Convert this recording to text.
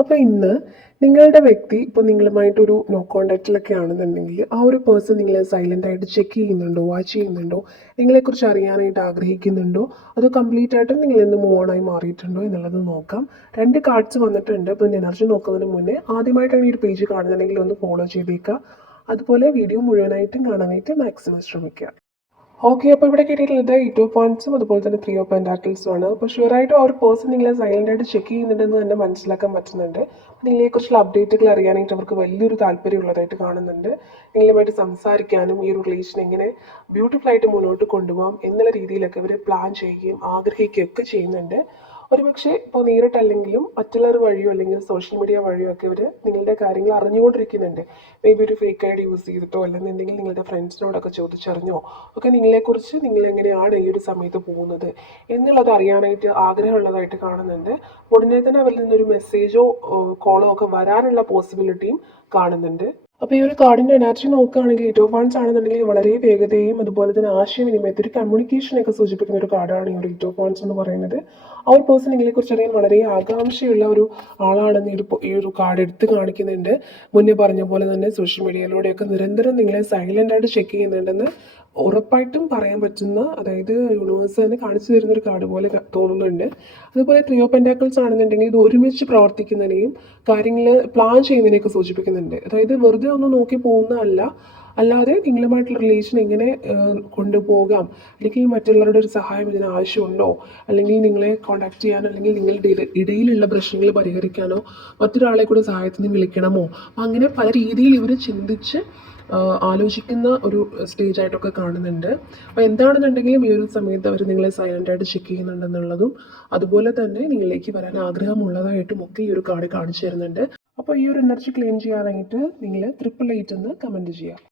അപ്പോൾ ഇന്ന് നിങ്ങളുടെ വ്യക്തി ഇപ്പോൾ നിങ്ങളുമായിട്ടൊരു നോ കോണ്ടാക്റ്റിലൊക്കെ ആണെന്നുണ്ടെങ്കിൽ ആ ഒരു പേഴ്സൺ നിങ്ങളെ സൈലൻ്റ് ആയിട്ട് ചെക്ക് ചെയ്യുന്നുണ്ടോ, വാച്ച് ചെയ്യുന്നുണ്ടോ, നിങ്ങളെക്കുറിച്ച് അറിയാനായിട്ട് ആഗ്രഹിക്കുന്നുണ്ടോ, അതോ കംപ്ലീറ്റ് ആയിട്ടും നിങ്ങൾ ഇന്ന് മൂവ് ഓൺ ആയി മാറിയിട്ടുണ്ടോ എന്നുള്ളത് നോക്കാം. 2 കാർഡ്സ് വന്നിട്ടുണ്ട്. അപ്പോൾ എനർജി നോക്കുന്നതിന് മുന്നേ ആദ്യമായിട്ടാണ് ഈ ഒരു പേജ് കാണുന്നുണ്ടെങ്കിൽ ഒന്ന് ഫോളോ ചെയ്തേക്കുക. അതുപോലെ വീഡിയോ മുഴുവനായിട്ടും കാണാനായിട്ട് മാക്സിമം ശ്രമിക്കുക. ഓക്കെ, അപ്പോൾ ഇവിടെ കിട്ടിയിട്ടുള്ളത് 8 പോയിന്റ്സും അതുപോലെ തന്നെ 3 ഓഫ് പെൻറ്റാക്കിൾസും ആണ്. അപ്പോൾ ഷുവറായിട്ടും ആ ഒരു പേഴ്സൺ നിങ്ങളെ സൈലൻ്റ് ആയിട്ട് ചെക്ക് ചെയ്യുന്നുണ്ടെന്ന് തന്നെ മനസ്സിലാക്കാൻ പറ്റുന്നുണ്ട്. നിങ്ങളെക്കുറിച്ചുള്ള അപ്ഡേറ്റുകൾ അറിയാനായിട്ട് അവർക്ക് വലിയൊരു താല്പര്യമുള്ളതായിട്ട് കാണുന്നുണ്ട്. നിങ്ങളുമായിട്ട് സംസാരിക്കാനും ഈ ഒരു റിലേഷൻ എങ്ങനെ ബ്യൂട്ടിഫുൾ ആയിട്ട് മുന്നോട്ട് കൊണ്ടുപോകാം എന്നുള്ള രീതിയിലൊക്കെ അവർ പ്ലാൻ ചെയ്യുകയും ആഗ്രഹിക്കുകയും ഒക്കെ ചെയ്യുന്നുണ്ട്. ഒരുപക്ഷെ ഇപ്പോൾ നേരിട്ടല്ലെങ്കിലും മറ്റുള്ളവർ വഴിയോ അല്ലെങ്കിൽ സോഷ്യൽ മീഡിയ വഴിയോ ഒക്കെ ഇവർ നിങ്ങളുടെ കാര്യങ്ങൾ അറിഞ്ഞുകൊണ്ടിരിക്കുന്നുണ്ട്. മേ ബി ഒരു ഫേക്ക് ഐ ഡി യൂസ് ചെയ്തിട്ടോ അല്ലെന്നുണ്ടെങ്കിൽ നിങ്ങളുടെ ഫ്രണ്ട്സിനോടൊക്കെ ചോദിച്ചറിഞ്ഞോ ഒക്കെ നിങ്ങളെക്കുറിച്ച് നിങ്ങൾ എങ്ങനെയാണ് ഈ ഒരു സമയത്ത് പോകുന്നത് എന്നുള്ളത് അറിയാനായിട്ട് ആഗ്രഹമുള്ളതായിട്ട് കാണുന്നുണ്ട്. ഉടനെ തന്നെ അവരിൽ നിന്നൊരു മെസ്സേജോ കോളോ ഒക്കെ വരാനുള്ള പോസിബിലിറ്റിയും കാണുന്നുണ്ട്. അപ്പോൾ ഈ ഒരു കാർഡിൻ്റെ എനർജി നോക്കുകയാണെങ്കിൽ 8 ഓഫ് വൺസ് ആണെന്നുണ്ടെങ്കിൽ വളരെ വേഗതയും അതുപോലെ തന്നെ ആശയവിനിമയത്തിൽ ഒരു കമ്മ്യൂണിക്കേഷനൊക്കെ സൂചിപ്പിക്കുന്ന ഒരു കാർഡാണ് ഈ ഒരു 8 ഓഫ് വൺസ് എന്ന് പറയുന്നത്. ആ ഒരു പേഴ്സൺ നിങ്ങളെക്കുറിച്ച് അറിയാൻ വളരെ ആകാംക്ഷയുള്ള ഒരു ആളാണെന്ന് ഈ ഒരു കാർഡ് എടുത്ത് കാണിക്കുന്നുണ്ട്. മുന്നേ പറഞ്ഞ പോലെ തന്നെ സോഷ്യൽ മീഡിയയിലൂടെയൊക്കെ നിരന്തരം നിങ്ങളെ സൈലൻ്റ് ആയിട്ട് ചെക്ക് ചെയ്യുന്നുണ്ടെന്ന് ഉറപ്പായിട്ടും പറയാൻ പറ്റുന്ന, അതായത് യൂണിവേഴ്സ് തന്നെ കാണിച്ചു തരുന്ന ഒരു കാർഡ് പോലെ തോന്നുന്നുണ്ട്. അതുപോലെ 3 ഓഫ് പെൻറ്റാക്കിൾസ് ആണെന്നുണ്ടെങ്കിൽ ഇത് ഒരുമിച്ച് പ്രവർത്തിക്കുന്നതിനെയും കാര്യങ്ങൾ പ്ലാൻ ചെയ്യുന്നതിനെയൊക്കെ സൂചിപ്പിക്കുന്നുണ്ട്. അതായത് വെറുതെ ഒന്ന് നോക്കി പോകുന്നതല്ല, അല്ലാതെ നിങ്ങളുമായിട്ടുള്ള റിലേഷൻ എങ്ങനെ കൊണ്ടുപോകാം, അല്ലെങ്കിൽ മറ്റുള്ളവരുടെ ഒരു സഹായം ഇതിന് ആവശ്യമുണ്ടോ, അല്ലെങ്കിൽ നിങ്ങളെ കോൺടാക്ട് ചെയ്യാനോ അല്ലെങ്കിൽ നിങ്ങളുടെ ഇടയിലുള്ള പ്രശ്നങ്ങൾ പരിഹരിക്കാനോ മറ്റൊരാളെ കൂടെ സഹായത്തിന് വിളിക്കണമോ, അങ്ങനെ പല രീതിയിൽ ഇവർ ചിന്തിച്ച് ആലോചിക്കുന്ന ഒരു സ്റ്റേജായിട്ടൊക്കെ കാണുന്നുണ്ട്. അപ്പോൾ എന്താണെന്നുണ്ടെങ്കിലും ഈ ഒരു സമയത്ത് അവർ നിങ്ങളെ സൈലൻ്റായിട്ട് ചെക്ക് ചെയ്യുന്നുണ്ടെന്നുള്ളതും അതുപോലെ തന്നെ നിങ്ങളിലേക്ക് വരാൻ ആഗ്രഹമുള്ളതായിട്ടും ഒക്കെ ഈ ഒരു കാർഡ് കാണിച്ചു തരുന്നുണ്ട്. അപ്പോൾ ഈ ഒരു എനർജി ക്ലെയിം ചെയ്യാനായിട്ട് നിങ്ങൾ 888 എന്ന് കമൻറ്റ് ചെയ്യുക.